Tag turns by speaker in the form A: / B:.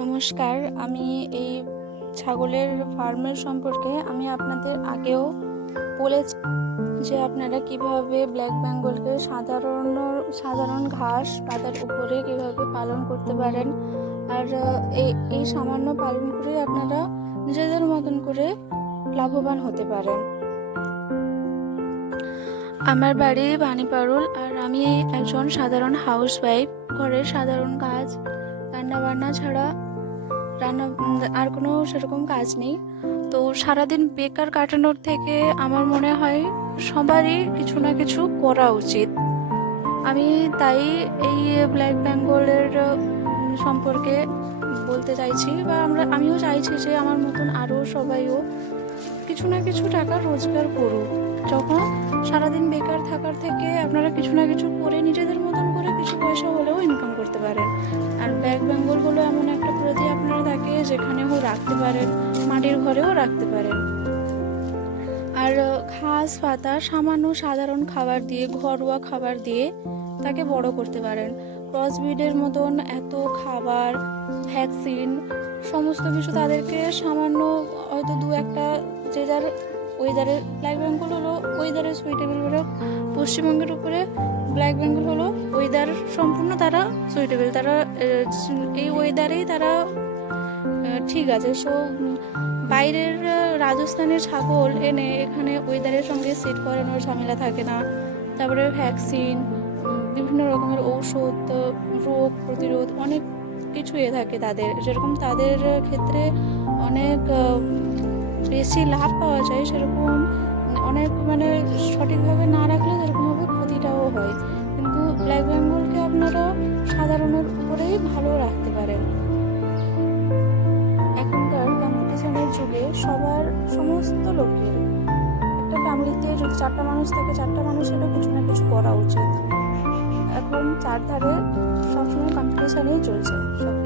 A: নমস্কার, আমি এই ছাগলের ফার্মের সম্পর্কে আমি আপনাদের আগেও বলেছি যে আপনারা কীভাবে ব্ল্যাক বেঙ্গলকে সাধারণ সাধারণ ঘাস পাতার উপরে কীভাবে পালন করতে পারেন আর এই এই সামান্য পালন করে আপনারা নিজেদের মতন করে লাভবান হতে পারেন। আমার বাড়ি বাণীপারুল আর আমি একজন সাধারণ হাউসওয়াইফ ঘরের সাধারণ কাজ রান্না বান্না ছাড়া রান্না আর কোনো সেরকম কাজ নেই। তো সারাদিন বেকার কাটানোর থেকে আমার মনে হয় সবারই কিছু না কিছু করা উচিত। আমি তাই এই ব্ল্যাক বেঙ্গলের সম্পর্কে বলতে চাইছি বা আমরা, আমিও চাইছি যে আমার মতন আরও সবাইও কিছু না কিছু টাকা রোজগার করুক। যখন সারাদিন বেকার থাকার থেকে আপনারা কিছু না কিছু করে নিজেদের মতন করে কিছু পয়সা হলেও ইনকাম করতে পারেন। আর ব্ল্যাক বেঙ্গল হলো এমন একটা প্রজাতি আপনারা তাকে যেখানেও রাখতে পারেন, মাটির ঘরেও রাখতে পারেন। আর ঘাস, পাতা, সামান্য সাধারণ খাবার দিয়ে, ঘরোয়া খাবার দিয়ে তাকে বড় করতে পারেন। ক্রসব্রিডের মতন এত খাবার ভ্যাকসিন সমস্ত কিছু তাদেরকে সামান্য হয়তো দু একটা যে যার ওয়েদারের ব্ল্যাক বেঙ্গল হলো ওয়েদারের সুইটেবল হলো পশ্চিমবঙ্গের উপরে ব্ল্যাক বেঙ্গল হলো ওয়েদার সম্পূর্ণ তারা সুইটেবল তারা এই ওয়েদারেই তারা ঠিক আছে। সো বাইরের রাজস্থানের ছাগল এনে এখানে ওয়েদারের সঙ্গে সেট করানোর ঝামেলা থাকে না। তারপরে ভ্যাকসিন বিভিন্ন রকমের ঔষধ, রোগ প্রতিরোধ অনেক কিছু এ থাকে তাদের। যেরকম তাদের ক্ষেত্রে অনেক বেশি লাভ পাওয়া যায়, সেরকম অনেক মানে সঠিকভাবে না রাখলে সেরকমভাবে ক্ষতিটাও হয়। কিন্তু ব্ল্যাক বেঙ্গলকে আপনারা সাধারণের উপরেই ভালো রাখতে পারেন। এখনকার কম্পিটিশনের যুগে সবার সমস্ত লোকের একটা ফ্যামিলিতে যদি চারটা মানুষ থাকে, চারটা মানুষেরও কিছু না কিছু করা চারধারে সবসময় কম্পিটিশনেই চলছে। সব